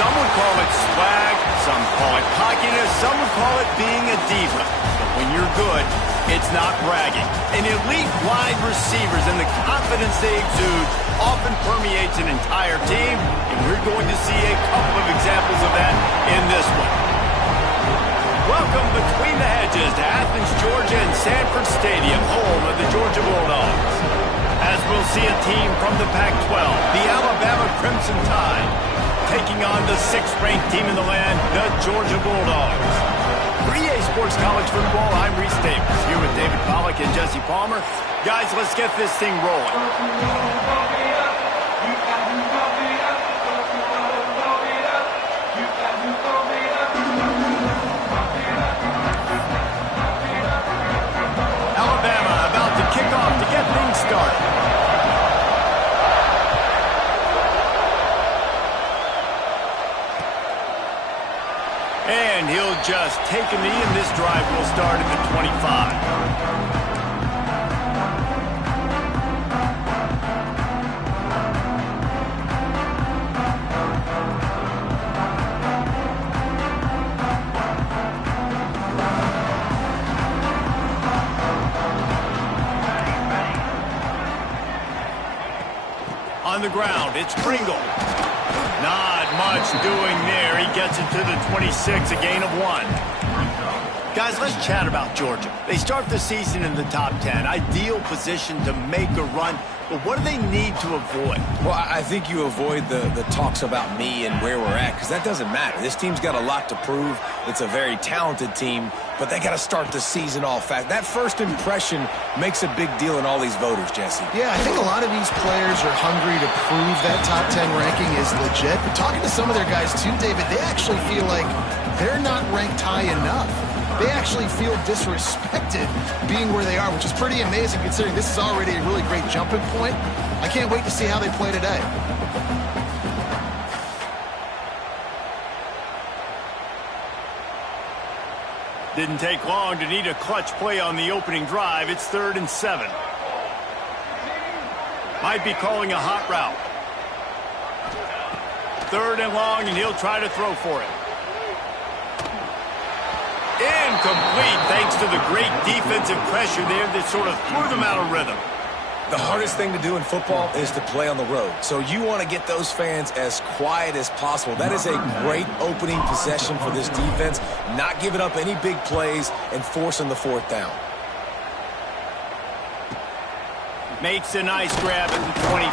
Some would call it swag, some call it cockiness, some would call it being a diva. But when you're good, it's not bragging. An elite wide receivers and the confidence they exude often permeates an entire team, and we're going to see a couple of examples of that in this one. Welcome between the hedges to Athens, Georgia and Sanford Stadium, home of the Georgia Bulldogs. As we'll see a team from the Pac-12, the Alabama Crimson Tide, taking on the 6th-ranked team in the land, the Georgia Bulldogs. For EA Sports College Football, I'm Reese Davis, here with David Pollack and Jesse Palmer. Guys, let's get this thing rolling. Alabama about to kick off to get things started. And he'll just take a knee, and this drive will start at the 25. On the ground, it's Pringle. Not much doing there. He gets it to the 26, a gain of 1. Guys, let's chat about Georgia. They start the season in the top 10. Ideal position to make a run. But what do they need to avoid? Well, I think you avoid the talks about me and where we're at, because that doesn't matter. This team's got a lot to prove. It's a very talented team, but they got to start the season off fast. That first impression makes a big deal in all these voters, Jesse. Yeah, I think a lot of these players are hungry to prove that top 10 ranking is legit. But talking to some of their guys too, David, they actually feel like they're not ranked high enough. They actually feel disrespected being where they are, which is pretty amazing considering this is already a really great jumping point. I can't wait to see how they play today. Didn't take long to need a clutch play on the opening drive. It's 3rd and 7. Might be calling a hot route. 3rd and long, and he'll try to throw for it. Incomplete, thanks to the great defensive pressure there that sort of threw them out of rhythm. The hardest thing to do in football is to play on the road. So you want to get those fans as quiet as possible. That is a great opening possession for this defense, not giving up any big plays and forcing the 4th down. Makes a nice grab at the 25.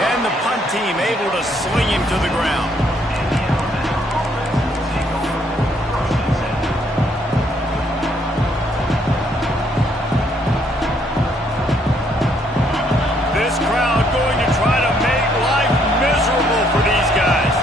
And the punt team able to sling him to the ground. Going to try to make life miserable for these guys.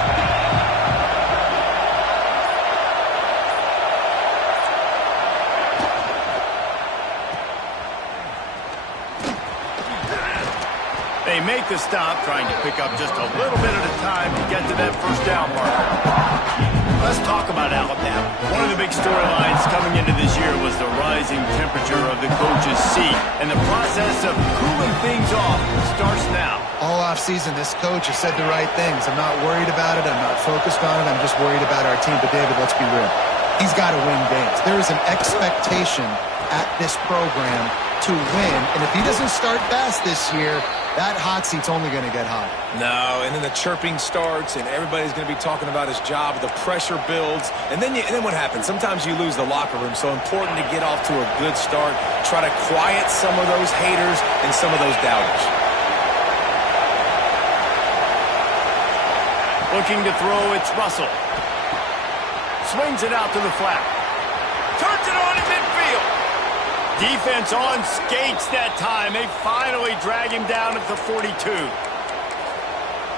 They make the stop, trying to pick up just a little bit at a time to get to that 1st down marker. Let's talk about Alabama. One of the big storylines coming into this year was the rising temperature of the coach's seat, and the process of cooling things off starts now. All offseason, this coach has said the right things. I'm not worried about it. I'm not focused on it. I'm just worried about our team. But, David, let's be real. He's got to win games. There is an expectation at this program to win, and if he doesn't start fast this year, that hot seat's only going to get hot. No, and then the chirping starts, and everybody's going to be talking about his job. The pressure builds, and then what happens? Sometimes you lose the locker room, so important to get off to a good start. Try to quiet some of those haters and some of those doubters. Looking to throw, it's Russell. Swings it out to the flat. Turns it on in midfield. Defense on skates that time. They finally drag him down at the 42.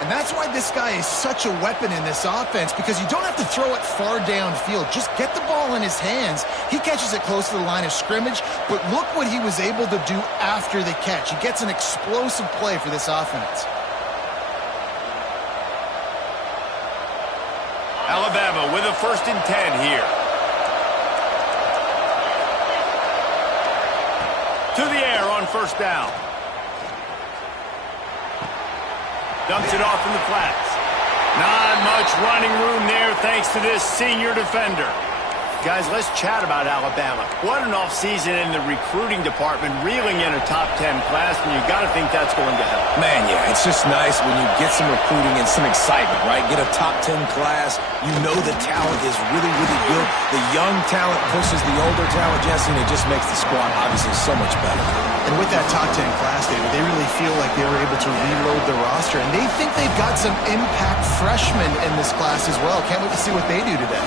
And that's why this guy is such a weapon in this offense, because you don't have to throw it far downfield. Just get the ball in his hands. He catches it close to the line of scrimmage, but look what he was able to do after the catch. He gets an explosive play for this offense. Alabama with a 1st and 10 here. To the air on 1st down. Dumps it off in the flats. Not much running room there thanks to this senior defender. Guys, let's chat about Alabama. What an offseason in the recruiting department, reeling in a top 10 class, and you've got to think that's going to help. Man, yeah, it's just nice when you get some recruiting and some excitement, right? Get a top 10 class. You know the talent is really, really good. The young talent pushes the older talent, Jesse, and it just makes the squad obviously so much better. And with that top 10 class, David, they really feel like they were able to reload the roster, and they think they've got some impact freshmen in this class as well. Can't wait to see what they do today.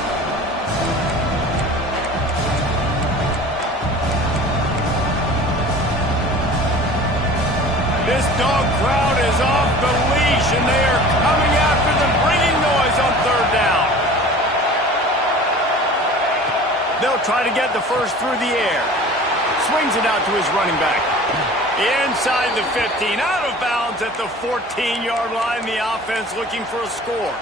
This dog crowd is off the leash, and they are coming after them, bringing noise on third down. They'll try to get the first through the air. Swings it out to his running back. Inside the 15, out of bounds at the 14-yard line. The offense looking for a score.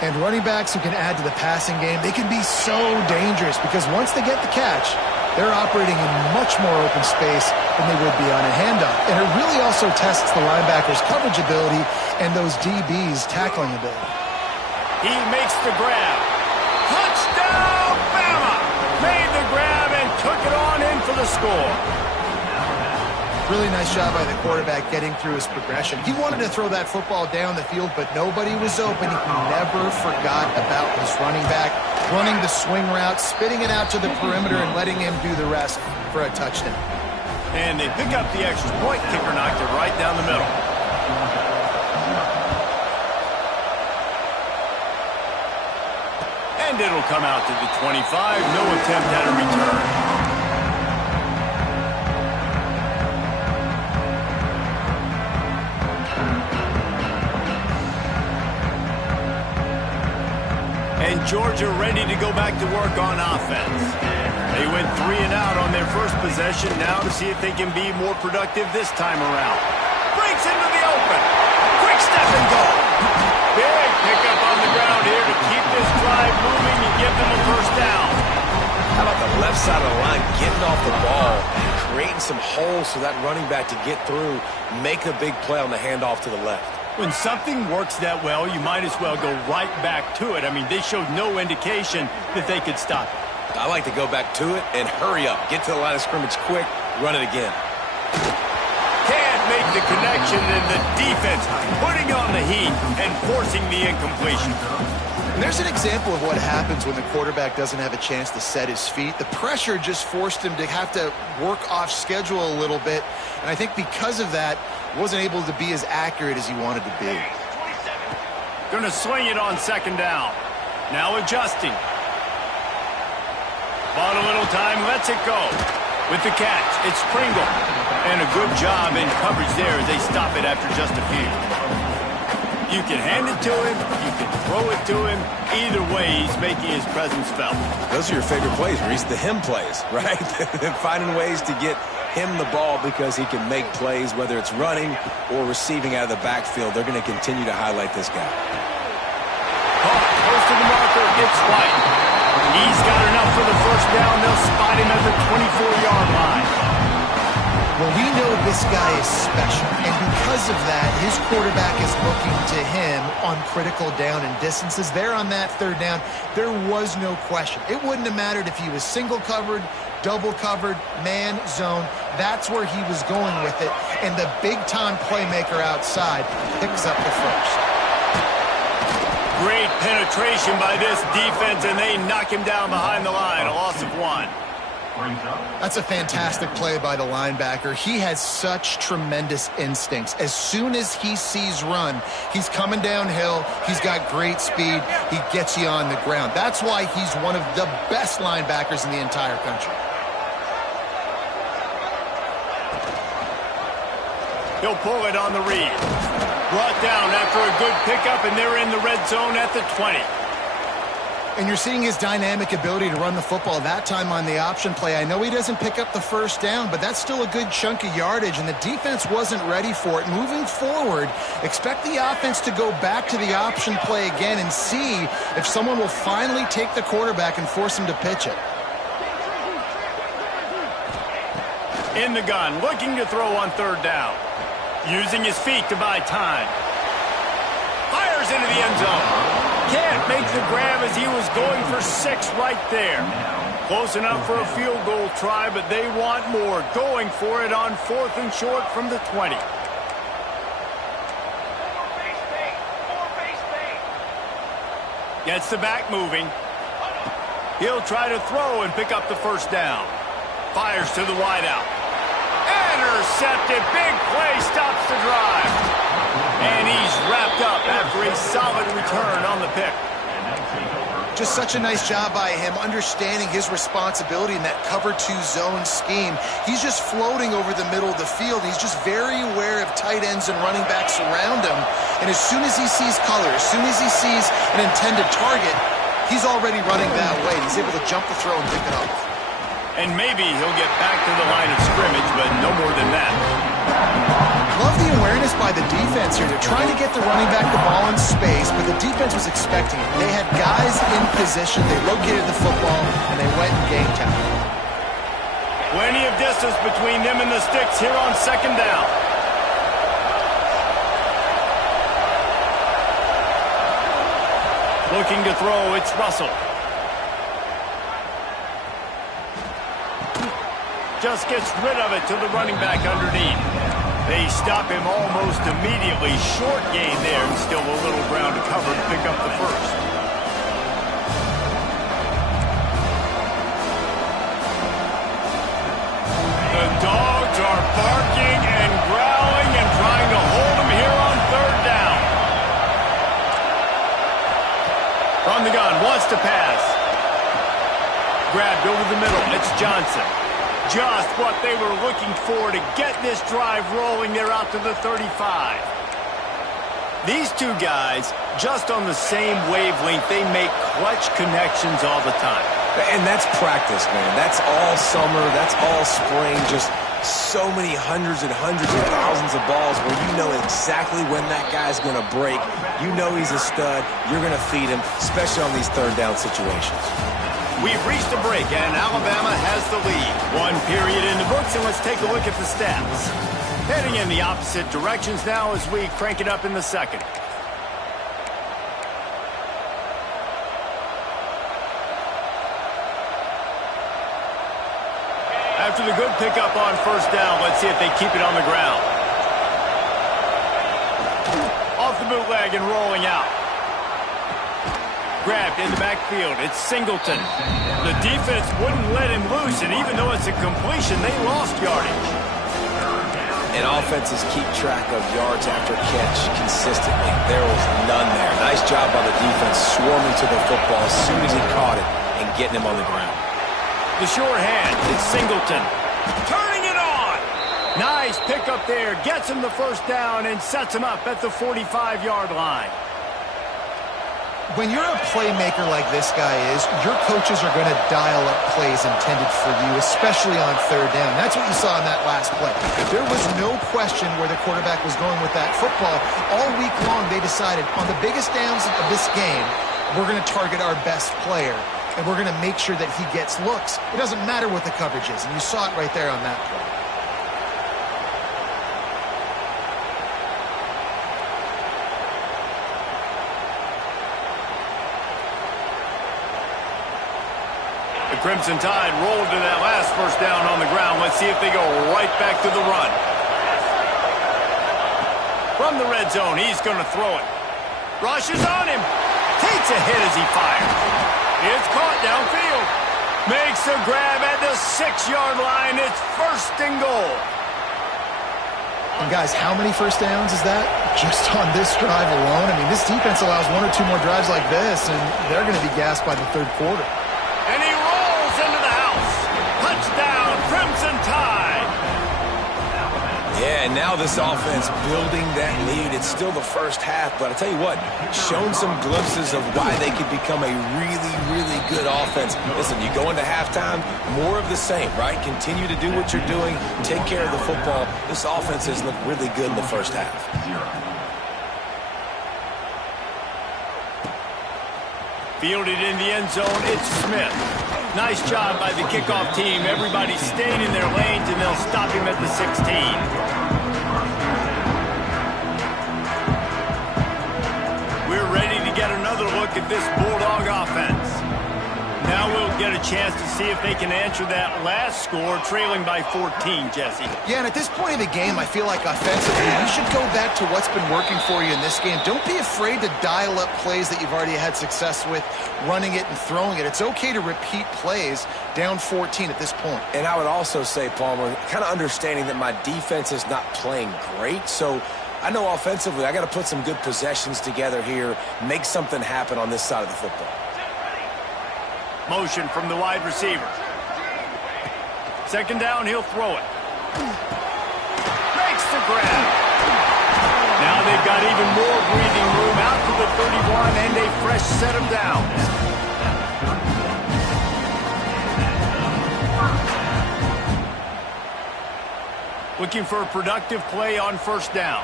And running backs who can add to the passing game, they can be so dangerous because once they get the catch, they're operating in much more open space than they would be on a handoff. And it really also tests the linebacker's coverage ability and those DB's tackling ability. He makes the grab. Touchdown, Bama! Made the grab and took it on in for the score. Really nice job by the quarterback getting through his progression. He wanted to throw that football down the field, but nobody was open. He never forgot about his running back, running the swing route, spitting it out to the perimeter, and letting him do the rest for a touchdown. And they pick up the extra point. Kicker knocked it right down the middle. And it'll come out to the 25. No attempt at a return. And Georgia ready to go back to work on offense. They went 3 and out on their first possession. Now to see if they can be more productive this time around. Breaks into the open. Quick step and go. Big pickup on the ground here to keep this drive moving and give them a first down. How about the left side of the line getting off the ball, creating some holes for that running back to get through, make a big play on the handoff to the left. When something works that well, you might as well go right back to it. I mean, they showed no indication that they could stop it. I like to go back to it and hurry up. Get to the line of scrimmage quick, run it again. Can't make the connection, and the defense putting on the heat and forcing the incompletion. And there's an example of what happens when the quarterback doesn't have a chance to set his feet. The pressure just forced him to have to work off schedule a little bit. And I think because of that, wasn't able to be as accurate as he wanted to be. Going to swing it on second down. Now adjusting. Bought a little time, lets it go. With the catch, it's Pringle. And a good job in coverage there as they stop it after just a few. You can hand it to him, you can throw it to him. Either way, he's making his presence felt. Those are your favorite plays, Reese, the him plays, right? Finding ways to get him the ball because he can make plays, whether it's running or receiving out of the backfield. They're going to continue to highlight this guy. Close to the marker, it's White. He's got enough for the first down. They'll spot him at the 24-yard line. Well, we know this guy is special, and because of that, his quarterback is looking to him on critical down and distances. There on that third down, there was no question. It wouldn't have mattered if he was single covered, double covered, man, zone. That's where he was going with it, and the big-time playmaker outside picks up the first. Great penetration by this defense, and they knock him down behind the line. A loss of 1. That's a fantastic play by the linebacker. He has such tremendous instincts. As soon as he sees run, he's coming downhill. He's got great speed. He gets you on the ground. That's why he's one of the best linebackers in the entire country. He'll pull it on the read. Brought down after a good pickup, and they're in the red zone at the 20. And you're seeing his dynamic ability to run the football, that time on the option play. I know he doesn't pick up the first down, but that's still a good chunk of yardage, and the defense wasn't ready for it. Moving forward, expect the offense to go back to the option play again and see if someone will finally take the quarterback and force him to pitch it. In the gun, looking to throw on third down. Using his feet to buy time. Fires fires into the end zone. Can't make the grab as he was going for 6 right there. Close enough for a field goal try, but they want more. Going for it on 4th and short from the 20. Gets the back moving. He'll try to throw and pick up the first down. Fires to the wideout. Intercepted. Big play stops the drive. And he's wrapped up after a solid return on the pick. Just such a nice job by him understanding his responsibility in that cover 2 zone scheme. He's just floating over the middle of the field. He's just very aware of tight ends and running backs around him. And as soon as he sees color, as soon as he sees an intended target, he's already running that way. He's able to jump the throw and pick it up. And maybe he'll get back to the line of scrimmage, but no more than that. Love the awareness by the defense here. They're trying to get the running back the ball in space, but the defense was expecting it. They had guys in position. They located the football, and they went and game time. Plenty of distance between them and the sticks here on 2nd down. Looking to throw, it's Russell. Just gets rid of it to the running back underneath. They stop him almost immediately. Short gain there, and still a little ground to cover to pick up the first. The dogs are barking and growling and trying to hold him here on 3rd down. From the gun, wants to pass. Grabbed over the middle, it's Johnson. Just what they were looking for to get this drive rolling. They're out to the 35. These two guys, just on the same wavelength, they make clutch connections all the time. And that's practice, man. That's all summer. That's all spring. Just so many hundreds and thousands of balls where you know exactly when that guy's going to break. You know he's a stud. You're going to feed him, especially on these 3rd down situations. We've reached a break, and Alabama has the lead. 1 period in the books, and let's take a look at the stats. Heading in the opposite directions now as we crank it up in the 2nd. After the good pickup on 1st down, let's see if they keep it on the ground. Off the bootleg and rolling out. Grabbed in the backfield. It's Singleton. The defense wouldn't let him loose, and even though it's a completion, they lost yardage. And offenses keep track of yards after catch consistently. There was none there. Nice job by the defense swarming to the football as soon as he caught it and getting him on the ground. The sure hand. It's Singleton. Turning it on. Nice pickup there. Gets him the 1st down and sets him up at the 45-yard line. When you're a playmaker like this guy is, your coaches are going to dial up plays intended for you, especially on 3rd down. That's what you saw in that last play. There was no question where the quarterback was going with that football. All week long, they decided on the biggest downs of this game, we're going to target our best player, and we're going to make sure that he gets looks. It doesn't matter what the coverage is, and you saw it right there on that play. The Crimson Tide rolled to that last 1st down on the ground. Let's see if they go right back to the run. From the red zone, he's going to throw it. Rushes on him. Takes a hit as he fires. It's caught downfield. Makes a grab at the 6-yard line. It's 1st and goal. And guys, how many 1st downs is that? Just on this drive alone? I mean, this defense allows 1 or 2 more drives like this, and they're going to be gassed by the 3rd quarter. And he rolls into the house. Touchdown, Crimson Tide. Yeah, and now this offense building that lead. It's still the 1st half, but I'll tell you what, shown some glimpses of why they could become a really, really good offense. Listen, you go into halftime, more of the same, right? Continue to do what you're doing, take care of the football. This offense has looked really good in the 1st half. Fielded in the end zone, it's Smith. Nice job by the kickoff team. Everybody staying in their lanes, and they'll stop him at the 16. We're look at this Bulldog offense. Now we'll get a chance to see if they can answer that last score, trailing by 14, Jesse. Yeah, and at this point of the game, I feel like offensively, you should go back to what's been working for you in this game. Don't be afraid to dial up plays that you've already had success with, running it and throwing it. It's okay to repeat plays down 14 at this point. And I would also say, Palmer, kind of understanding that my defense is not playing great, so I know offensively I got to put some good possessions together here, make something happen on this side of the football. Motion from the wide receiver. Second down, he'll throw it. Makes the grab. Now they've got even more breathing room out to the 31 and a fresh set of downs. Looking for a productive play on first down.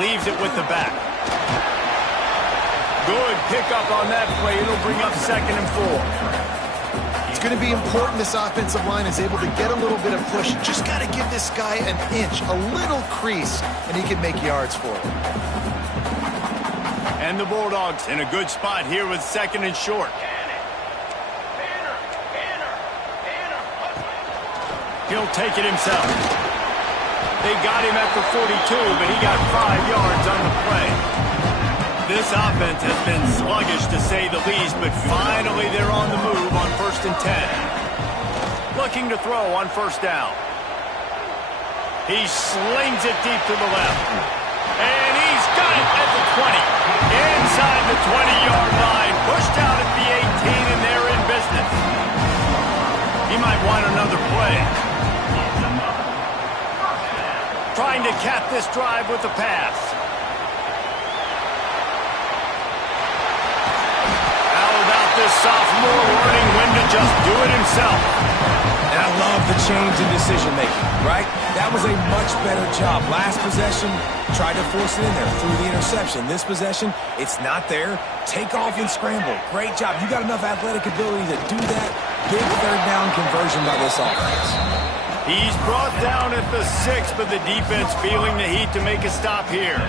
Leaves it with the back. Good pickup on that play. It'll bring up 2nd and 4. It's going to be important this offensive line is able to get a little bit of push. Just got to give this guy an inch, a little crease, and he can make yards for it. And the Bulldogs in a good spot here with 2nd and short. He'll take it himself. They got him at the 42, but he got 5 yards on the play. This offense has been sluggish, to say the least, but finally they're on the move on 1st and 10. Looking to throw on first down. He slings it deep to the left. And he's got it at the 20. Inside the 20-yard line. Pushed out at the 18, and they're in business. He might want another play. Trying to cap this drive with the pass. This sophomore learning when to just do it himself. And I love the change in decision-making, right? That was a much better job. Last possession, tried to force it in there through the interception. This possession, it's not there. Take off and scramble. Great job. You got enough athletic ability to do that. Big third down conversion by this offense. He's brought down at the 6, but the defense feeling the heat to make a stop here.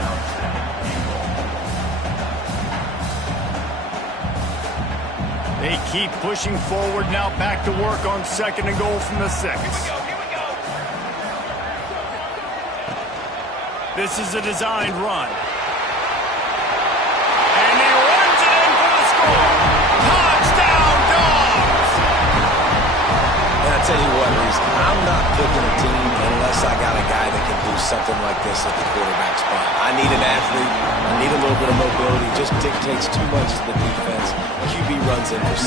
They keep pushing forward, now back to work on 2nd and goal from the 6. Here we go. This is a designed run. And he runs it in for the score. Touchdown, Dogs! And I tell you what, Reese, I'm not picking a team unless I got a guy that can do something like this at the quarterback spot. I need an athlete. I need a little bit of mobility. It just dictates too much to the defense. QB runs in for 6.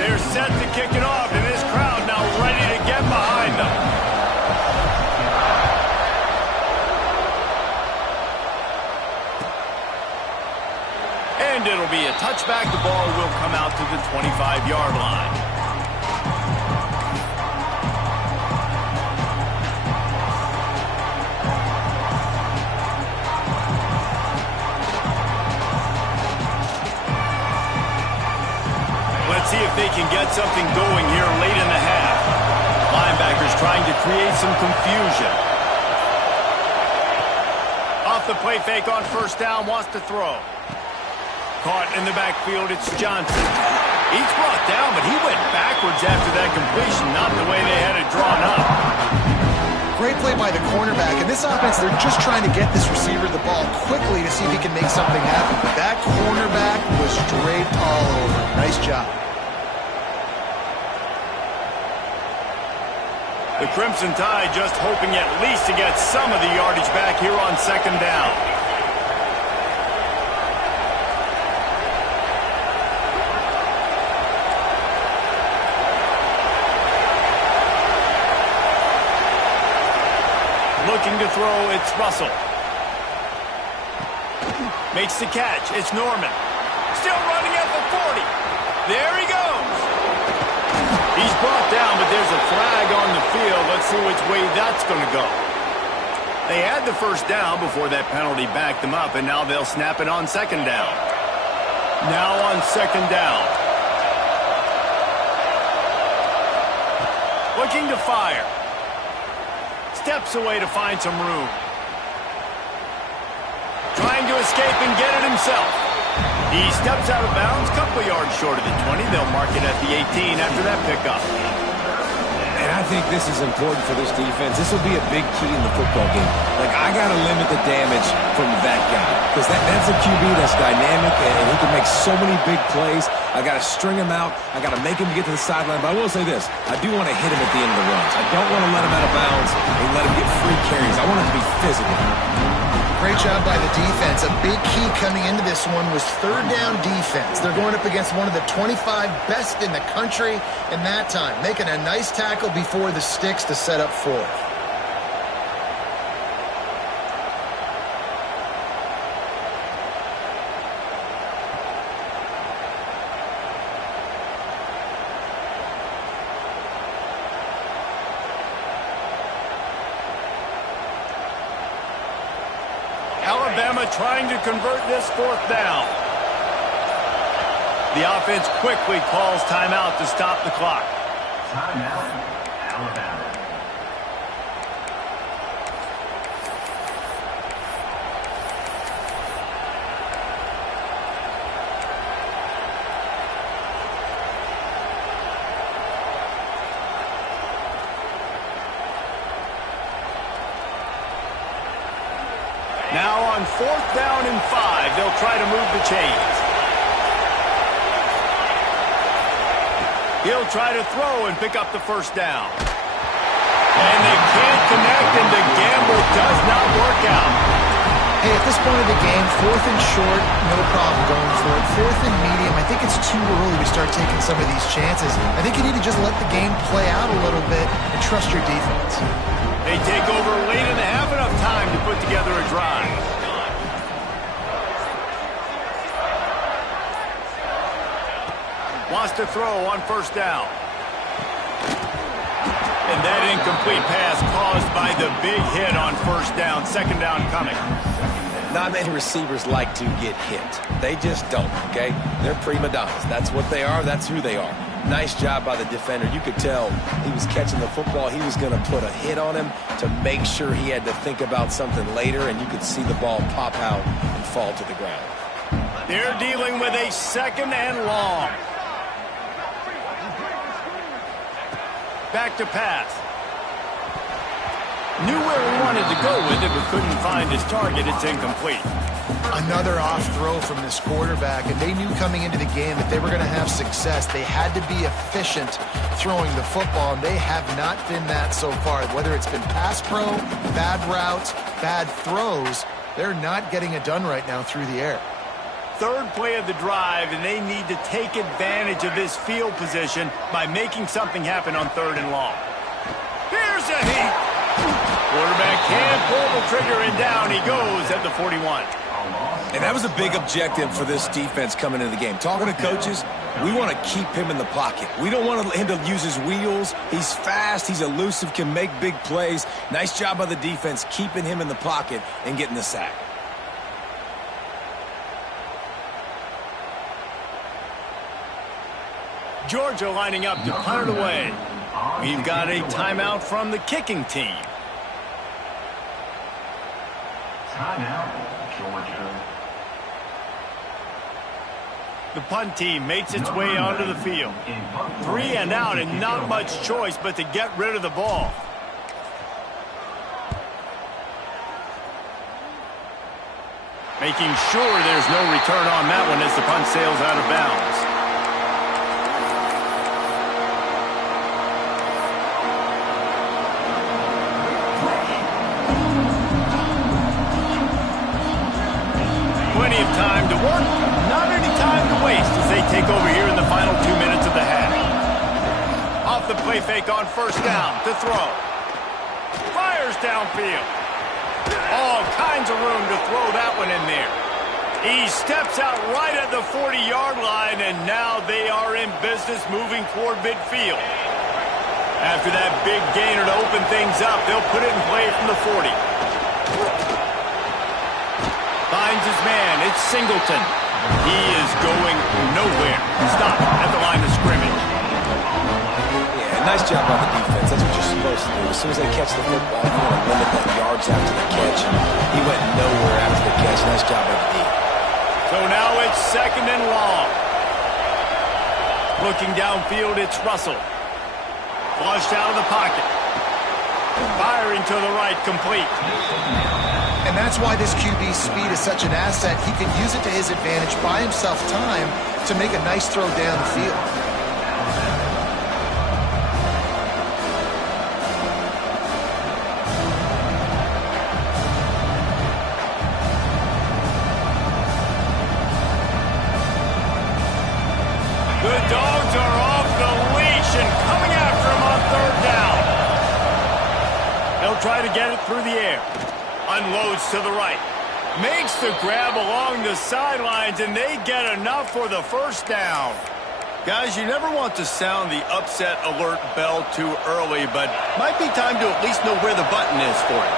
They're set to kick it off, and this crowd now ready to get behind them. And it'll be a touchback. The ball will come out to the 25-yard line. See if they can get something going here late in the half. Linebackers trying to create some confusion. Off the play fake on first down, wants to throw. Caught in the backfield, it's Johnson. He's brought down, but he went backwards after that completion, not the way they had it drawn up. Great play by the cornerback. In this offense, they're just trying to get this receiver the ball quickly to see if he can make something happen. But that cornerback was draped all over. Nice job. The Crimson Tide just hoping at least to get some of the yardage back here on 2nd down. Looking to throw, it's Russell. Makes the catch, it's Norman. Still running at the 40. There he goes. He's brought down, but there's a flag on the field. Let's see which way that's going to go. They had the first down before that penalty backed them up, and now they'll snap it on 2nd down. Now on 2nd down. Looking to fire. Steps away to find some room. trying to escape and get it himself. He steps out of bounds, a couple yards short of the 20. They'll mark it at the 18 after that pickup. And I think this is important for this defense. This will be a big key in the football game. Like, I got to limit the damage from that guy. Because that's a QB that's dynamic, and he can make so many big plays. I got to string him out. I got to make him get to the sideline. But I will say this. I do want to hit him at the end of the runs. I don't want to let him out of bounds and let him get free carries. I want him to be physical. Great job by the defense. A big key coming into this one was third down defense. They're going up against one of the 25 best in the country in that time, making a nice tackle before the sticks to set up fourth. Alabama trying to convert this fourth down. The offense quickly calls timeout to stop the clock. Timeout, Alabama. Now on fourth down and 5, they'll try to move the chains. He'll try to throw and pick up the first down. And they can't connect, and the gamble does not work out. Hey, at this point of the game, fourth and short, no problem going for it. Fourth and medium, I think it's too early to start taking some of these chances. I think you need to just let the game play out a little bit and trust your defense. They take over late in the half, enough time to put together a drive. Wants to throw on first down. And that incomplete pass caused by the big hit on first down. Second down coming. Not many receivers like to get hit. They just don't, okay? They're prima donnas. That's what they are. That's who they are. Nice job by the defender. You could tell he was catching the football. He was going to put a hit on him to make sure he had to think about something later, and you could see the ball pop out and fall to the ground. They're dealing with a second and long. Back to pass. Knew where he wanted to go with it, but couldn't find his target. It's incomplete. Another off throw from this quarterback, and they knew coming into the game that they were going to have success. They had to be efficient throwing the football, and they have not been that so far. Whether it's been pass pro, bad routes, bad throws, they're not getting it done right now through the air. Third play of the drive, and they need to take advantage of this field position by making something happen on third and long. Here's a heat. Quarterback can't pull the trigger, and down he goes at the 41. And that was a big objective for this defense coming into the game. Talking to coaches, we want to keep him in the pocket. We don't want him to use his wheels. He's fast, he's elusive, can make big plays. Nice job by the defense keeping him in the pocket and getting the sack. Georgia lining up to punt it away. We've got a timeout from the kicking team. Timeout, Georgia. The punt team makes its way onto the field. 3 and out, and not much choice but to get rid of the ball. Making sure there's no return on that one as the punt sails out of bounds. Plenty of time to work, not any time to waste as they take over here in the final 2 minutes of the half. Off the play fake on first down to throw. Fires downfield. All kinds of room to throw that one in there. He steps out right at the 40-yard line, and now they are in business moving toward midfield. After that big gainer to open things up, they'll put it in play from the 40. Finds his man. It's Singleton. He is going nowhere. Stop at the line of scrimmage. Yeah, nice job on the defense. That's what you're supposed to do. As soon as they catch the football, you want to limit that yards after the catch. And he went nowhere after the catch. Nice job by the D. So now it's 2nd and long. Looking downfield, it's Russell. Flushed out of the pocket. Firing to the right, complete. And that's why this QB's speed is such an asset. He can use it to his advantage, buy himself time to make a nice throw down the field. The Dogs are off the leash and coming after him on 3rd down. They'll try to get it through the air. Unloads to the right. Makes the grab along the sidelines, and they get enough for the 1st down. Guys, you never want to sound the upset alert bell too early, but might be time to at least know where the button is for it.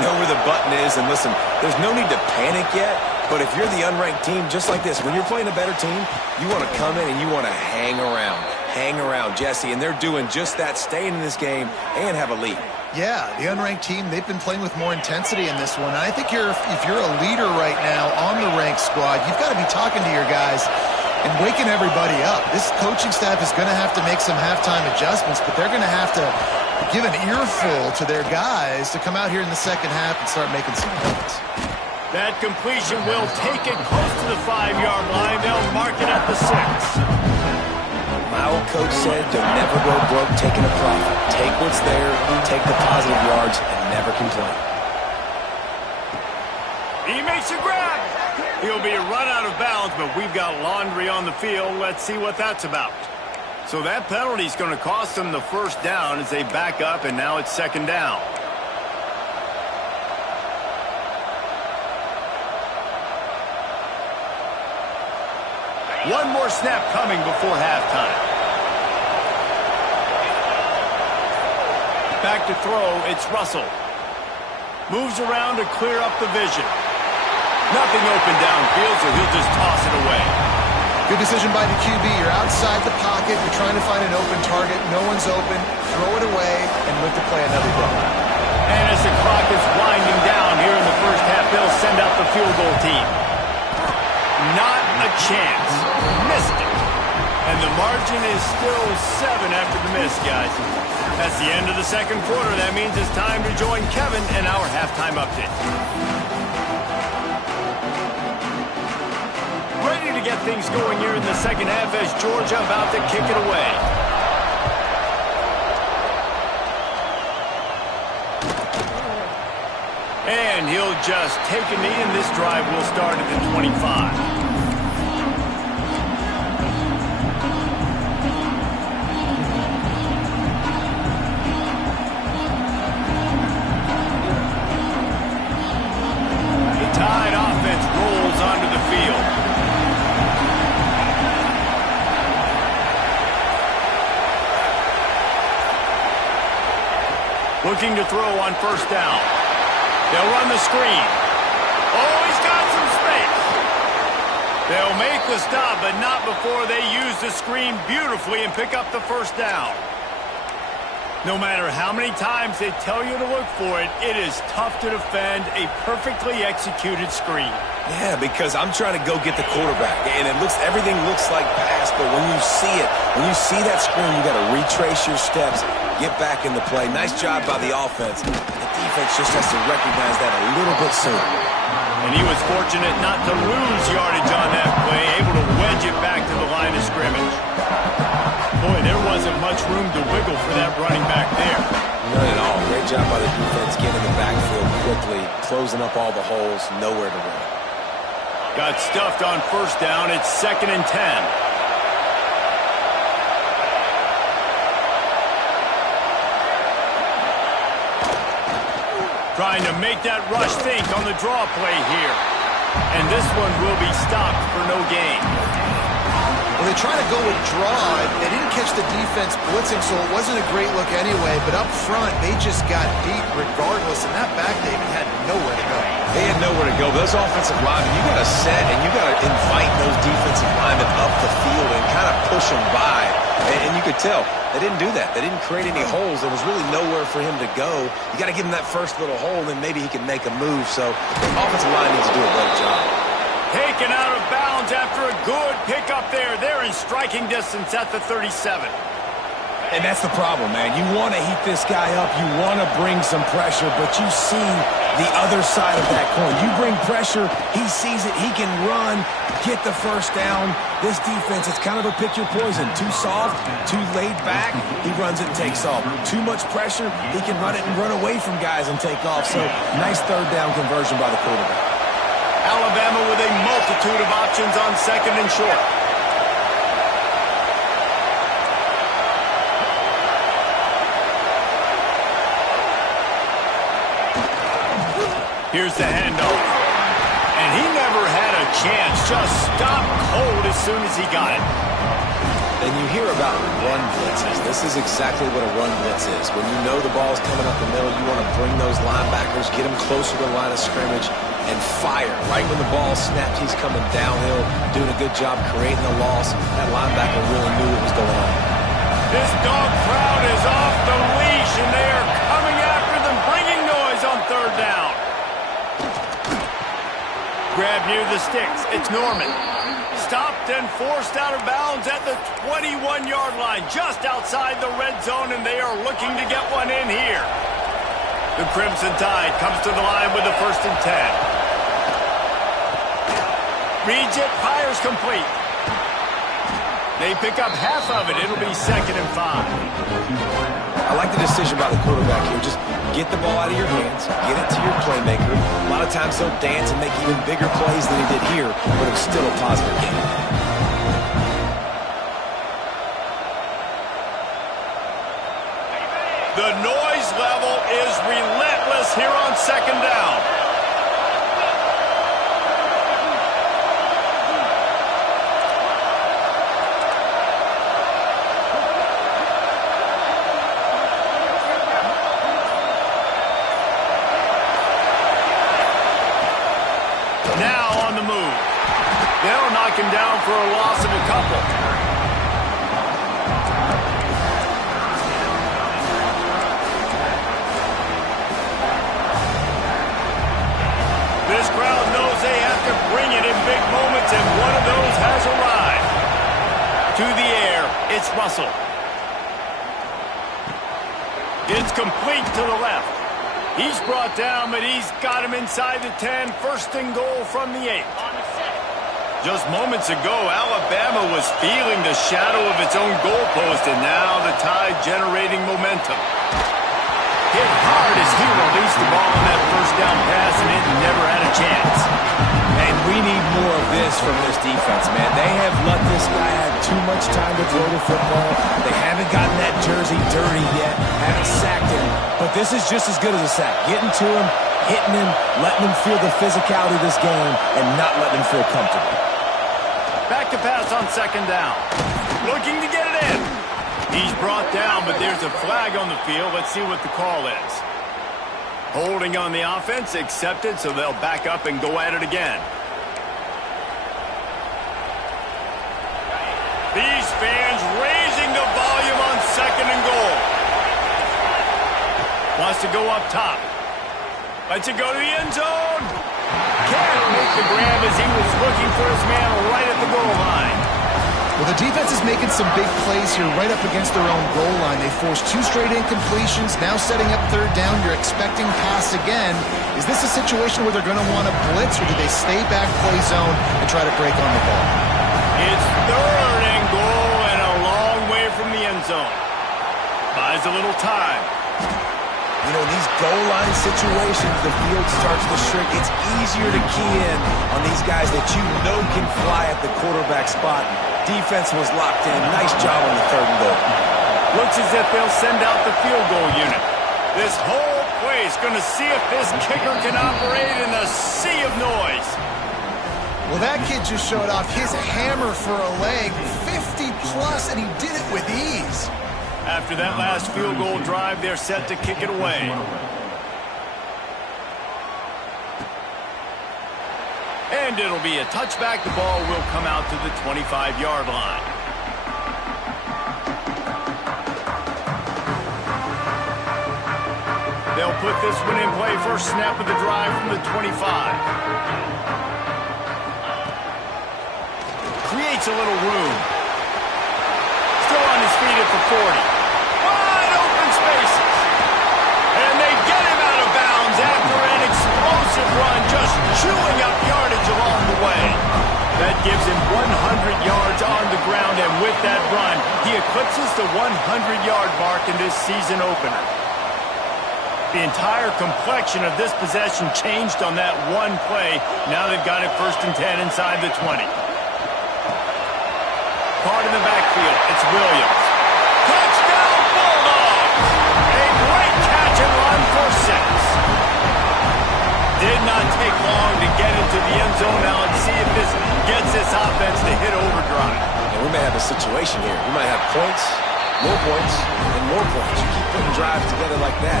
Know where the button is, and listen, there's no need to panic yet, but if you're the unranked team, just like this, when you're playing a better team, you want to come in and you want to hang around, Jesse, and they're doing just that, staying in this game and have a lead. Yeah, the unranked team, they've been playing with more intensity in this one. And I think if you're a leader right now on the ranked squad, you've got to be talking to your guys and waking everybody up. This coaching staff is going to have to make some halftime adjustments, but they're going to have to give an earful to their guys to come out here in the 2nd half and start making some points. That completion will take it close to the 5-yard line. They'll mark it at the 6. My old coach said, you'll never go broke taking a profit. Take what's there, take the positive yards, and never complain. He makes a grab. He'll be run out of bounds, but we've got laundry on the field. Let's see what that's about. So that penalty is going to cost them the 1st down as they back up, and now it's 2nd down. One more snap coming before halftime. Back to throw, it's Russell. Moves around to clear up the vision. Nothing open downfield, so he'll just toss it away. Good decision by the QB. You're outside the pocket. You're trying to find an open target. No one's open. Throw it away and look to play another goal. And as the clock is winding down here in the 1st half, they'll send out the field goal team. Not a chance. Missed it. And the margin is still 7 after the miss, guys. That's the end of the 2nd quarter. That means it's time to join Kevin in our halftime update. Ready to get things going here in the 2nd half as Georgia about to kick it away. And he'll just take a knee, and this drive will start at the 25. Tide offense rolls onto the field. Looking to throw on 1st down. They'll run the screen. Oh, he's got some space. They'll make the stop, but not before they use the screen beautifully and pick up the 1st down. No matter how many times they tell you to look for it, it is tough to defend a perfectly executed screen. Yeah, because I'm trying to go get the quarterback, and everything looks like pass, but when you see that screen, you got to retrace your steps, get back in the play. Nice job by the offense. The defense just has to recognize that a little bit sooner. And he was fortunate not to lose yardage on that play, able to wedge it back to the line of scrimmage. Boy, there wasn't much room to wiggle for that running back there. None at all. Great job by the defense getting in the backfield quickly, closing up all the holes, nowhere to run. Got stuffed on 1st down. It's 2nd and 10. Trying to make that rush think on the draw play here. And this one will be stopped for no gain. Well, they try to go with draw. They didn't catch the defense blitzing, so it wasn't a great look anyway. But up front, they just got beat regardless. And that back, David, had nowhere to go. They had nowhere to go. But those offensive linemen, you got to set and you got to invite those defensive linemen up the field and kind of push them by. And you you could tell they didn't do that. They didn't create any holes. There was really nowhere for him to go. You got to give him that first little hole, and maybe he can make a move. So the offensive line needs to do a better job. Taken out of bounds after a good pickup there. They're in striking distance at the 37. And that's the problem, man. You want to heat this guy up. You want to bring some pressure, but you see the other side of that coin. You bring pressure, he sees it, he can run, get the first down. This defense, it's kind of a pick your poison. Too soft, too laid back, he runs it and takes off. Too much pressure, he can run it and run away from guys and take off. So, nice third down conversion by the quarterback. Alabama with a multitude of options on second and short. Here's the handoff. And he never had a chance. Just stopped cold as soon as he got it. And you hear about run blitzes. This is exactly what a run blitz is. When you know the ball's coming up the middle, you want to bring those linebackers, get them closer to the line of scrimmage, and fire. Right when the ball snapped, he's coming downhill, doing a good job creating the loss. That linebacker really knew what was going on. This dog crowd is off the leash, and they are coming after them, bringing noise on third down. Grab near the sticks. It's Norman. Stopped and forced out of bounds at the 21-yard line, just outside the red zone, and they are looking to get one in here. The Crimson Tide comes to the line with the 1st and 10. Reads it, fires complete. They pick up half of it. It'll be 2nd and 5. I like the decision by the quarterback here. Just get the ball out of your hands, get it to your playmaker. A lot of times he'll dance and make even bigger plays than he did here, but it was still a positive game. The noise level is relentless here on 2nd down. Now on the move. They'll knock him down for a loss of a couple. This crowd knows they have to bring it in big moments, and one of those has arrived. To the air, it's Russell. It's complete to the left. He's brought down, but he's got him inside the 10. 1st and goal from the 8. Just moments ago, Alabama was feeling the shadow of its own goalpost, and now the Tide generating momentum. Hit hard as he released the ball on that 1st down pass, and it never had a chance. And we need more of this from this defense, man. They have let this guy have too much time to throw the football. They haven't gotten that jersey dirty yet, haven't sacked him. But this is just as good as a sack. Getting to him, hitting him, letting him feel the physicality of this game, and not letting him feel comfortable. Back to pass on 2nd down. Looking to get it in. He's brought down, but there's a flag on the field. Let's see what the call is. Holding on the offense, accepted, so they'll back up and go at it again. These fans raising the volume on 2nd and goal. Wants to go up top. Lets it go to the end zone. Can't make the grab as he was looking for his man right at the goal line. Well, the defense is making some big plays here right up against their own goal line. They forced 2 straight incompletions, now setting up 3rd down. You're expecting pass again. Is this a situation where they're going to want to blitz, or do they stay back play zone and try to break on the ball? It's 3rd and goal and a long way from the end zone. Buys a little time. You know, in these goal line situations, the field starts to shrink. It's easier to key in on these guys that you know can fly at the quarterback spot. Defense was locked in. Nice job on the 3rd and goal. Looks as if they'll send out the field goal unit. This whole place going to see if this kicker can operate in a sea of noise. Well, that kid just showed off his hammer for a leg, 50-plus, and he did it with ease. After that last field goal drive, they're set to kick it away. And it'll be a touchback. The ball will come out to the 25-yard line. They'll put this one in play. First snap of the drive from the 25. Creates a little room. Still on his feet at the 40. Wide open spaces. And they get him out of bounds after an explosive run, just chewing up yardage along the way. That gives him 100 yards on the ground, and with that run, he eclipses the 100-yard mark in this season opener. The entire complexion of this possession changed on that one play. Now they've got it 1st and 10 inside the 20. Caught in the backfield. It's Williams. Touchdown Bulldogs! A great catch and run for 6. Did not take long to get into the end zone. Now let's see if this gets this offense to hit overdrive. And we may have a situation here. We might have points, more points, and more points. You keep putting drives together like that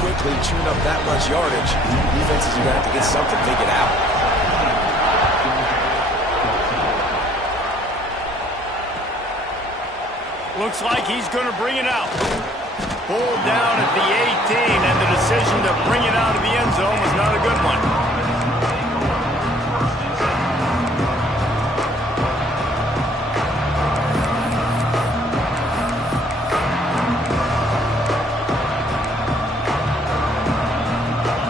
quickly, chewing up that much yardage, defenses are going to have to get something figured out. Looks like he's going to bring it out. Pulled down at the 18, and the decision to bring it out of the end zone was not a good one.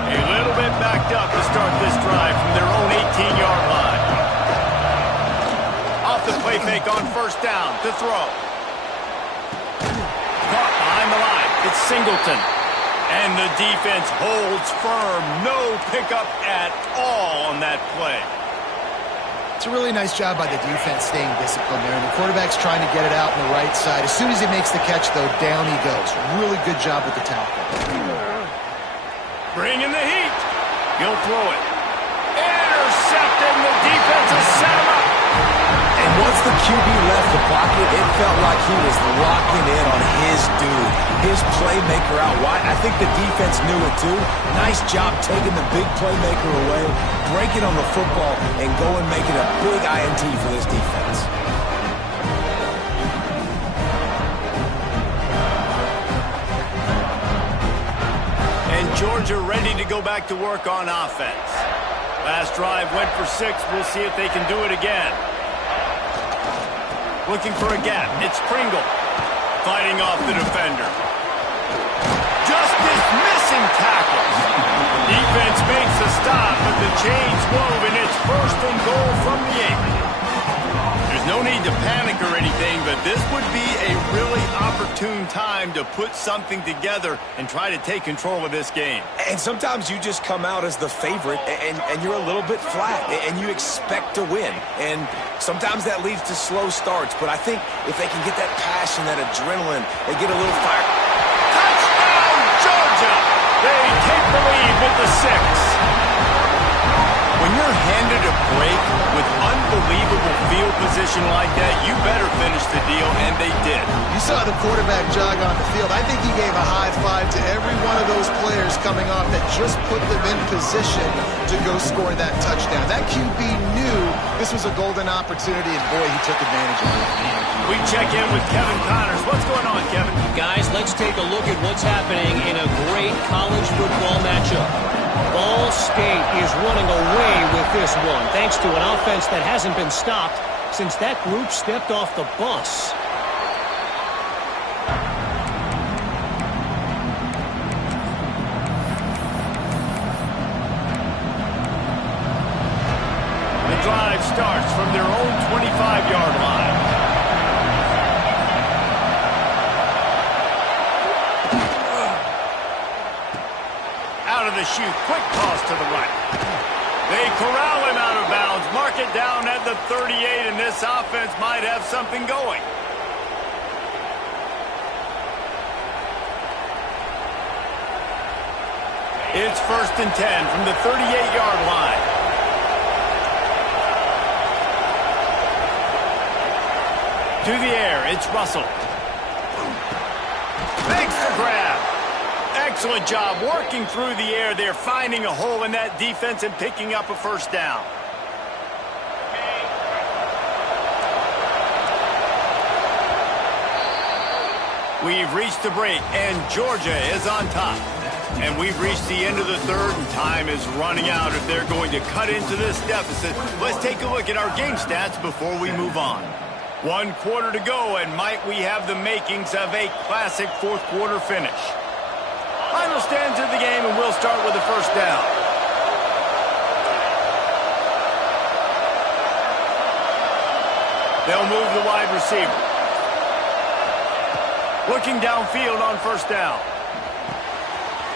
A little bit backed up to start this drive from their own 18-yard line. Off the play fake on 1st down to throw. Caught behind the line. It's Singleton. And the defense holds firm. No pickup at all on that play. It's a really nice job by the defense staying disciplined there. And the quarterback's trying to get it out on the right side. As soon as he makes the catch, though, down he goes. Really good job with the tackle. Bringing the heat. He'll throw it. Intercepted. The defense has set him up. And once the QB left the pocket, it felt like he was locking in on his dude, his playmaker out wide. I think the defense knew it too. Nice job taking the big playmaker away, breaking on the football, and going making a big INT for this defense. And Georgia ready to go back to work on offense. Last drive went for 6. We'll see if they can do it again. Looking for a gap. It's Pringle. Fighting off the defender. Just dismissing tackles. Defense makes a stop, but the chain's wove, and it's 1st and goal from the 8. There's no need to panic or anything, but this would be a really opportune time to put something together and try to take control of this game. And sometimes you just come out as the favorite, and you're a little bit flat, and you expect to win. And sometimes that leads to slow starts, but I think if they can get that passion, that adrenaline, they get a little fire. Touchdown, Georgia! They take the lead with the 6. When you're handed a break with unbelievable field position like that, you better finish the deal, and they did. You saw the quarterback jog on the field. I think he gave a high five to every one of those players coming off that just put them in position to go score that touchdown. That QB knew this was a golden opportunity, and boy, he took advantage of it. We check in with Kevin Connors. What's going on, Kevin? Guys, let's take a look at what's happening in a great college football matchup. Ball State is running away with this one, thanks to an offense that hasn't been stopped since that group stepped off the bus. The drive starts from their own 25-yard line. Out of the chute, quick toss to the right. They corral him out of bounds, mark it down at the 38, and this offense might have something going. It's 1st and 10 from the 38-yard line. To the air, it's Russell. Makes the grab. Excellent job working through the air there, finding a hole in that defense and picking up a 1st down. We've reached the break, and Georgia is on top. And we've reached the end of the third, and time is running out if they're going to cut into this deficit. Let's take a look at our game stats before we move on. 1 quarter to go, and might we have the makings of a classic fourth quarter finish. Final stands of the game, and we'll start with the first down. They'll move the wide receiver. Looking downfield on first down.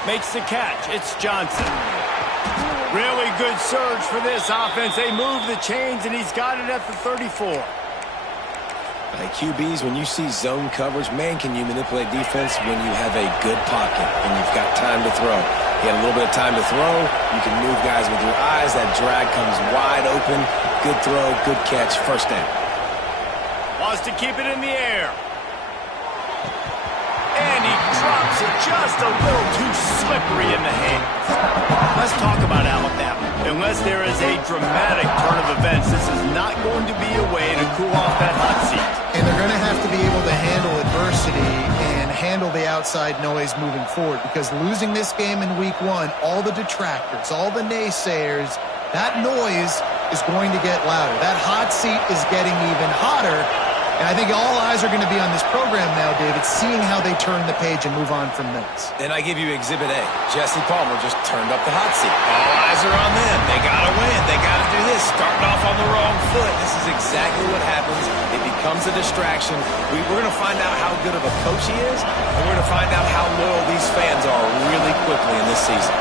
Makes the catch. It's Johnson. Really good surge for this offense. They move the chains, and he's got it at the 34. Like QBs, when you see zone coverage, man, can you manipulate defense when you have a good pocket and you've got time to throw. You got a little bit of time to throw. You can move guys with your eyes. That drag comes wide open. Good throw, good catch, first down. Wants to keep it in the air. And he drops it just a little too slippery in the hands. Let's talk about Alabama. Unless there is a dramatic turn of events, this is not going to be a way to cool off that hot seat. And they're going to have to be able to handle adversity and handle the outside noise moving forward, because losing this game in week 1, all the detractors, all the naysayers, that noise is going to get louder. That hot seat is getting even hotter. And I think all eyes are going to be on this program now, David, seeing how they turn the page and move on from this. And I give you Exhibit A. Jesse Palmer just turned up the hot seat. All eyes are on them. They got to win. They got to do this. Starting off on the wrong foot. This is exactly what happens. It becomes a distraction. We're going to find out how good of a coach he is, and we're going to find out how loyal these fans are really quickly in this season.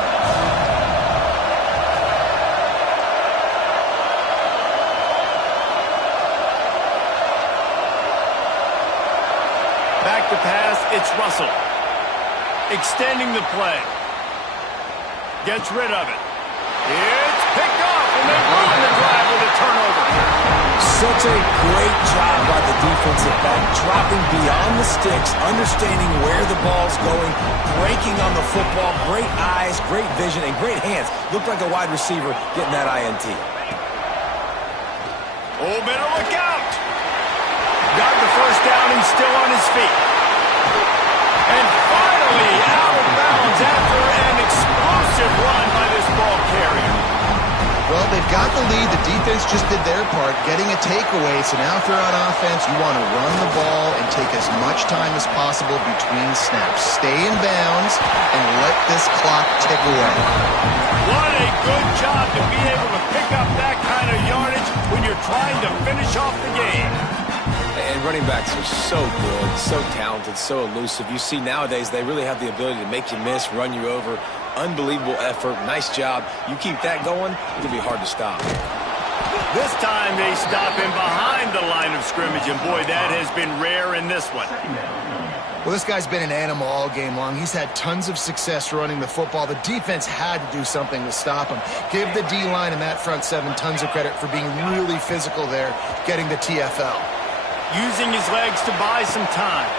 Back to pass, it's Russell. Extending the play. Gets rid of it. It's picked off, and they ruin the drive with a turnover. Such a great job by the defensive back, dropping beyond the sticks, understanding where the ball's going, breaking on the football, great eyes, great vision, and great hands. Looked like a wide receiver getting that INT. Oh, better look out. Got the first down and still on his feet. And finally out of bounds after an explosive run by this ball carrier. Well, they've got the lead. The defense just did their part, getting a takeaway. So now if they're on offense, you want to run the ball and take as much time as possible between snaps. Stay in bounds and let this clock tick away. What a good job to be able to pick up that kind of yardage when you're trying to finish off the game. And running backs are so good, so talented, so elusive. You see nowadays they really have the ability to make you miss, run you over. Unbelievable effort. Nice job. You keep that going, it'll be hard to stop. This time they stop him behind the line of scrimmage, and boy, that has been rare in this one. Well, this guy's been an animal all game long. He's had tons of success running the football. The defense had to do something to stop him. Give the D-line and that front seven tons of credit for being really physical there, getting the TFL. Using his legs to buy some time.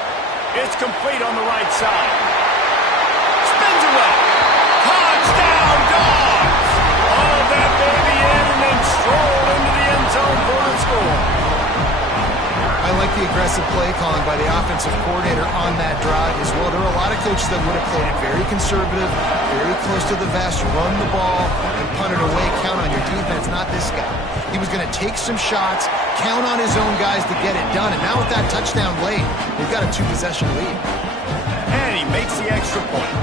It's complete on the right side. Spins away. Touchdown, Dogs! All that baby in and then stroll into the end zone for the score. I like the aggressive play calling by the offensive coordinator on that drive as well. There are a lot of coaches that would have played it very conservative, very close to the vest, run the ball, and punt it away. Count on your defense, not this guy. He was going to take some shots, count on his own guys to get it done. And now with that touchdown late, they've got a 2-possession lead. And he makes the extra point.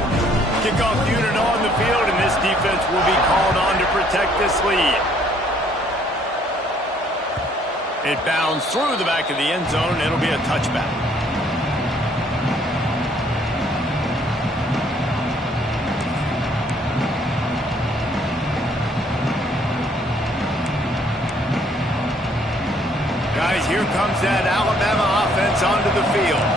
Kickoff unit on the field, and this defense will be called on to protect this lead. It bounds through the back of the end zone. It'll be a touchback. Guys, here comes that Alabama offense onto the field.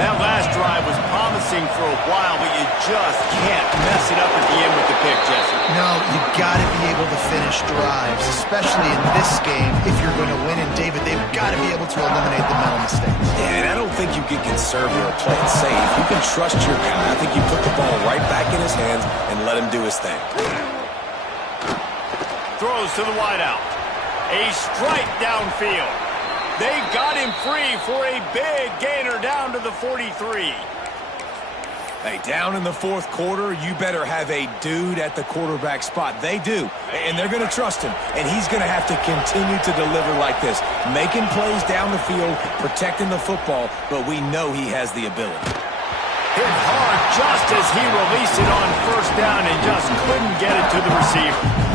That last drive was promising for a while, but you just can't mess it up at the end with the pick, Jesse. No, you've got to be able to finish drives, especially in this game. If you're going to win, and David, they've got to be able to eliminate the mental mistakes. Yeah, and I don't think you get conservative or play it safe. You can trust your guy. I think you put the ball right back in his hands and let him do his thing. Throws to the wideout. A strike downfield. They got him free for a big gainer down to the 43. Hey, down in the fourth quarter, you better have a dude at the quarterback spot. They do, and they're going to trust him, and he's going to have to continue to deliver like this, making plays down the field, protecting the football, but we know he has the ability. Hit hard just as he released it on first down and just couldn't get it to the receiver.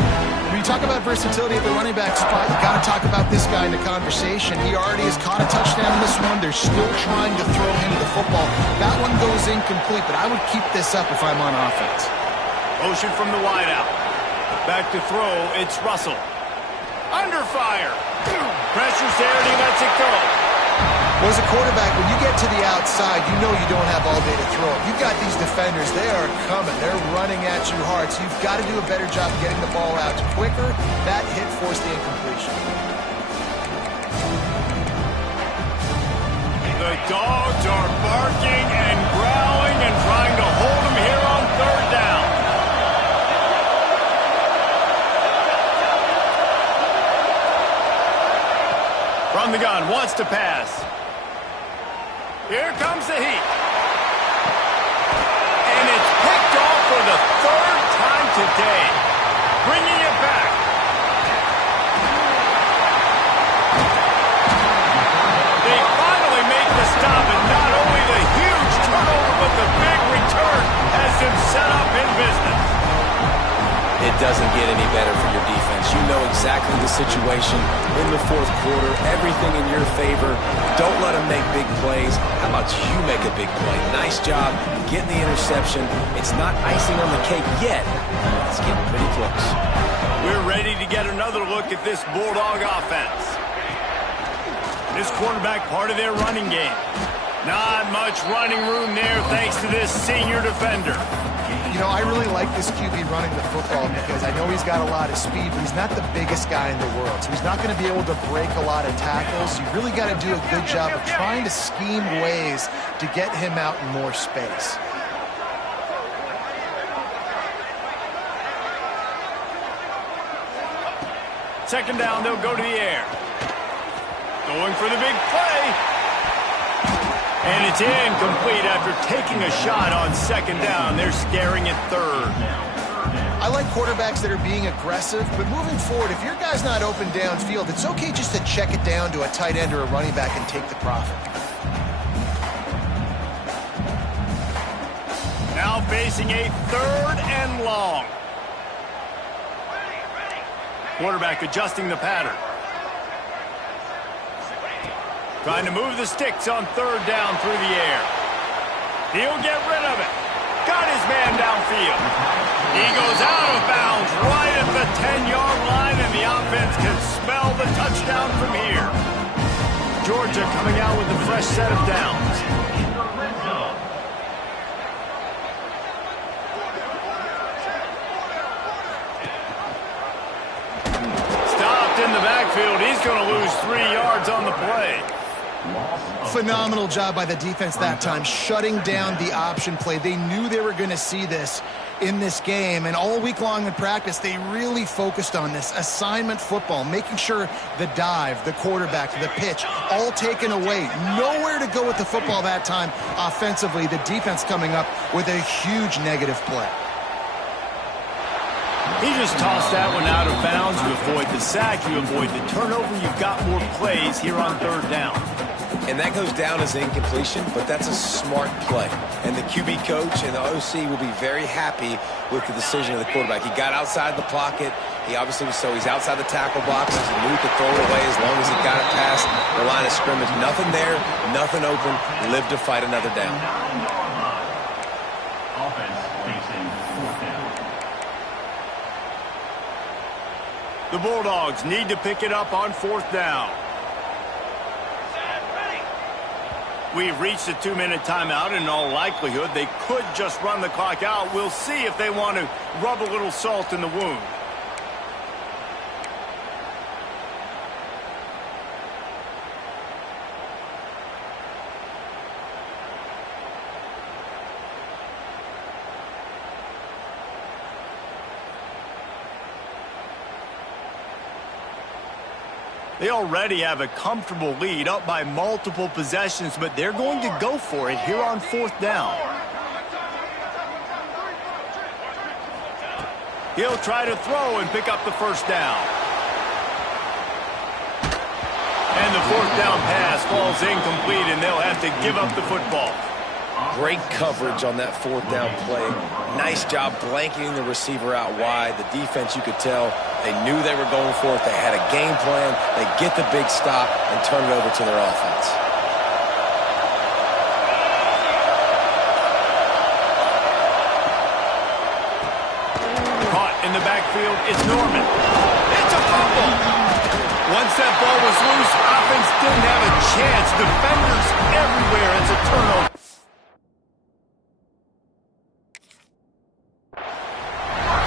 When you talk about versatility at the running back spot, you got to talk about this guy in the conversation. He already has caught a touchdown in this one. They're still trying to throw him the football. That one goes incomplete, but I would keep this up if I'm on offense. Motion from the wideout. Back to throw, it's Russell. Under fire. Pressure's there and he lets it go. Well, as a quarterback, when you get to the outside, you know you don't have all day to throw it. You've got these defenders. They are coming. They're running at you hard. So you've got to do a better job getting the ball out quicker. That hit forced the incompletion. The dogs are barking and growling and trying to hold him here on third down. From the gun, wants to pass. Here comes the heat. And it's picked off for the third time today. Bringing it back. They finally make the stop, and not only the huge turnover, but the big return has them set up in business. It doesn't get any better for your defense. You know exactly the situation in the fourth quarter, everything in your favor. Don't let them make big plays. How about you make a big play? Nice job getting the interception. It's not icing on the cake yet. It's getting pretty close. We're ready to get another look at this Bulldog offense. This quarterback part of their running game. Not much running room there thanks to this senior defender. You know, I really like this QB running the football because I know he's got a lot of speed, but he's not the biggest guy in the world. So he's not going to be able to break a lot of tackles. You really got to do a good job of trying to scheme ways to get him out in more space. Second down, they'll go to the air. Going for the big play. And it's incomplete after taking a shot on second down. They're scaring it third. I like quarterbacks that are being aggressive, but moving forward, if your guy's not open downfield, it's okay just to check it down to a tight end or a running back and take the profit. Now facing a third and long. Quarterback adjusting the pattern. Trying to move the sticks on third down through the air. He'll get rid of it. Got his man downfield. He goes out of bounds right at the 10-yard line, and the offense can smell the touchdown from here. Georgia coming out with a fresh set of downs. Stopped in the backfield. He's going to lose 3 yards on the play. Phenomenal job by the defense that time, shutting down the option play. They knew they were going to see this in this game, and all week long in practice, they really focused on this assignment football, making sure the dive, the quarterback, the pitch, all taken away. Nowhere to go with the football that time offensively. The defense coming up with a huge negative play. He just tossed that one out of bounds. You avoid the sack, you avoid the turnover. You've got more plays here on third down. And that goes down as incompletion, but that's a smart play. And the QB coach and the OC will be very happy with the decision of the quarterback. He got outside the pocket. He obviously was he's outside the tackle box. He knew he could throw it away as long as he got it past the line of scrimmage. Nothing there, nothing open. Live to fight another down. Offense facing fourth down. The Bulldogs need to pick it up on fourth down. We've reached a 2-minute timeout, and in all likelihood, they could just run the clock out. We'll see if they want to rub a little salt in the wound. They already have a comfortable lead, up by multiple possessions, but they're going to go for it here on fourth down. He'll try to throw and pick up the first down. And the fourth down pass falls incomplete, and they'll have to give up the football. Great coverage on that fourth down play. Nice job blanketing the receiver out wide. The defense, you could tell, they knew they were going for it. They had a game plan. They get the big stop and turn it over to their offense. Caught in the backfield, it's Norman. It's a fumble. Once that ball was loose, offense didn't have a chance. Defenders everywhere. It's a turnover.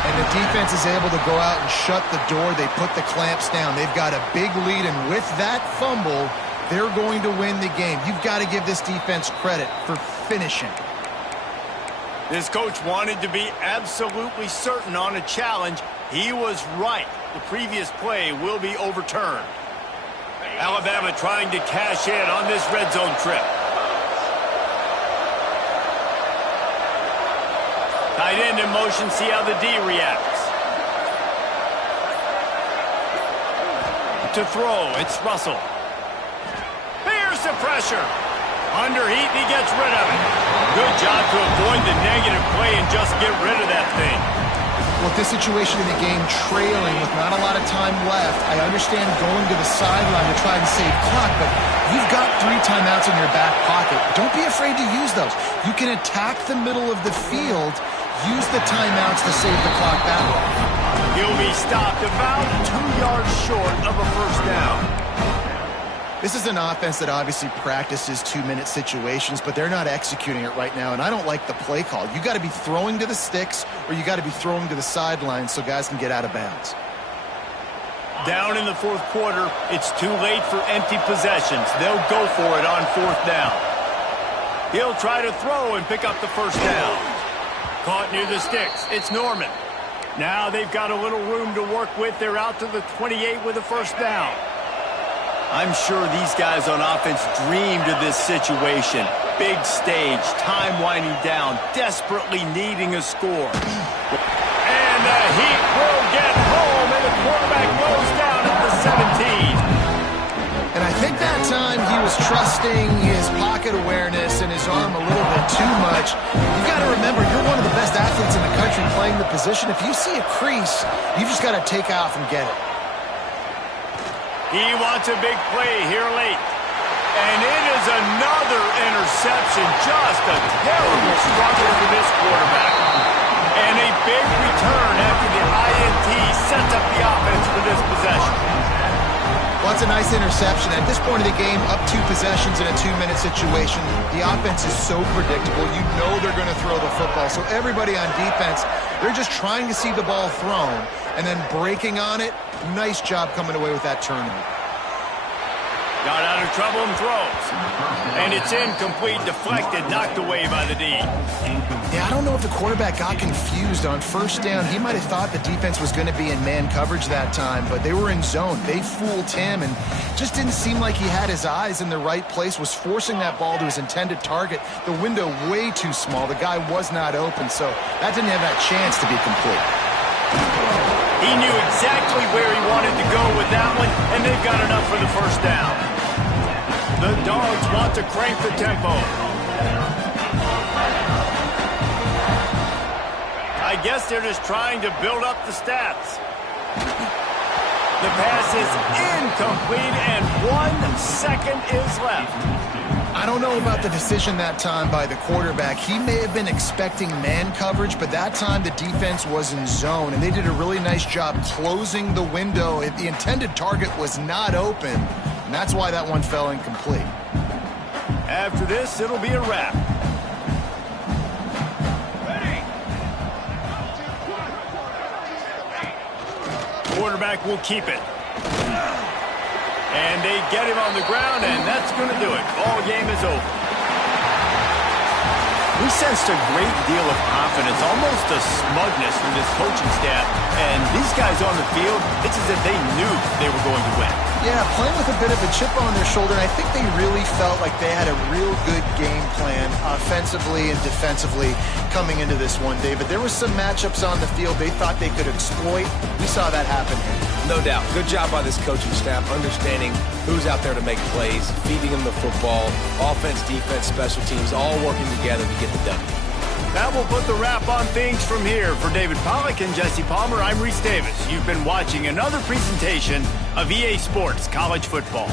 And the defense is able to go out and shut the door. They put the clamps down. They've got a big lead, and with that fumble, they're going to win the game. You've got to give this defense credit for finishing. This coach wanted to be absolutely certain on a challenge. He was right. The previous play will be overturned. Alabama trying to cash in on this red zone trip. Tight end in motion, see how the D reacts. To throw, it's Russell. Here's the pressure. Under heat, he gets rid of it. Good job to avoid the negative play and just get rid of that thing. Well, with this situation in the game, trailing with not a lot of time left, I understand going to the sideline to try and save clock, but you've got 3 timeouts in your back pocket. Don't be afraid to use those. You can attack the middle of the field, use the timeouts to save the clock that way. He'll be stopped about 2 yards short of a first down. This is an offense that obviously practices 2-minute situations, but they're not executing it right now, and I don't like the play call. You got to be throwing to the sticks, or you got to be throwing to the sidelines so guys can get out of bounds. Down in the fourth quarter, it's too late for empty possessions. They'll go for it on fourth down. He'll try to throw and pick up the first down. Caught near the sticks. It's Norman. Now they've got a little room to work with. They're out to the 28 with a first down. I'm sure these guys on offense dreamed of this situation. Big stage, time winding down, desperately needing a score. And the Heat will get home, and the quarterback goes down at the 17. And I think that time he was trusting his pocket awareness and his arm a little bit too much. You've got to remember, you're one of the best athletes in the country playing the position. If you see a crease, you've just got to take off and get it. He wants a big play here late. And it is another interception. Just a terrible struggle for this quarterback. And a big return after the INT sets up the offense for this possession. Well, it's a nice interception. At this point of the game, up 2 possessions in a 2-minute situation, the offense is so predictable. You know they're going to throw the football. So everybody on defense, they're just trying to see the ball thrown and then breaking on it. Nice job coming away with that turnover. Got out of trouble and throws. And it's incomplete, deflected, knocked away by the D. Yeah, I don't know if the quarterback got confused on first down. He might have thought the defense was going to be in man coverage that time, but they were in zone. They fooled him and just didn't seem like he had his eyes in the right place, was forcing that ball to his intended target. The window way too small. The guy was not open, so that didn't have that chance to be complete. He knew exactly where he wanted to go with that one, and they've got enough for the first down. The Dogs want to crank the tempo. I guess they're just trying to build up the stats. The pass is incomplete, and 1 second is left. I don't know about the decision that time by the quarterback. He may have been expecting man coverage, but that time the defense was in zone, and they did a really nice job closing the window. The intended target was not open, and that's why that one fell incomplete. After this, it'll be a wrap. Quarterback will keep it. And they get him on the ground, and that's going to do it. Ball game is over. We sensed a great deal of confidence, almost a smugness from this coaching staff. And these guys on the field, it's as if they knew they were going to win. Yeah, playing with a bit of a chip on their shoulder, and I think they really felt like they had a real good game plan offensively and defensively coming into this one, David. There were some matchups on the field they thought they could exploit. We saw that happen here. No doubt. Good job by this coaching staff, understanding who's out there to make plays, feeding them the football, offense, defense, special teams, all working together to get the W. That will put the wrap on things from here. For David Pollack and Jesse Palmer, I'm Reese Davis. You've been watching another presentation of EA Sports College Football.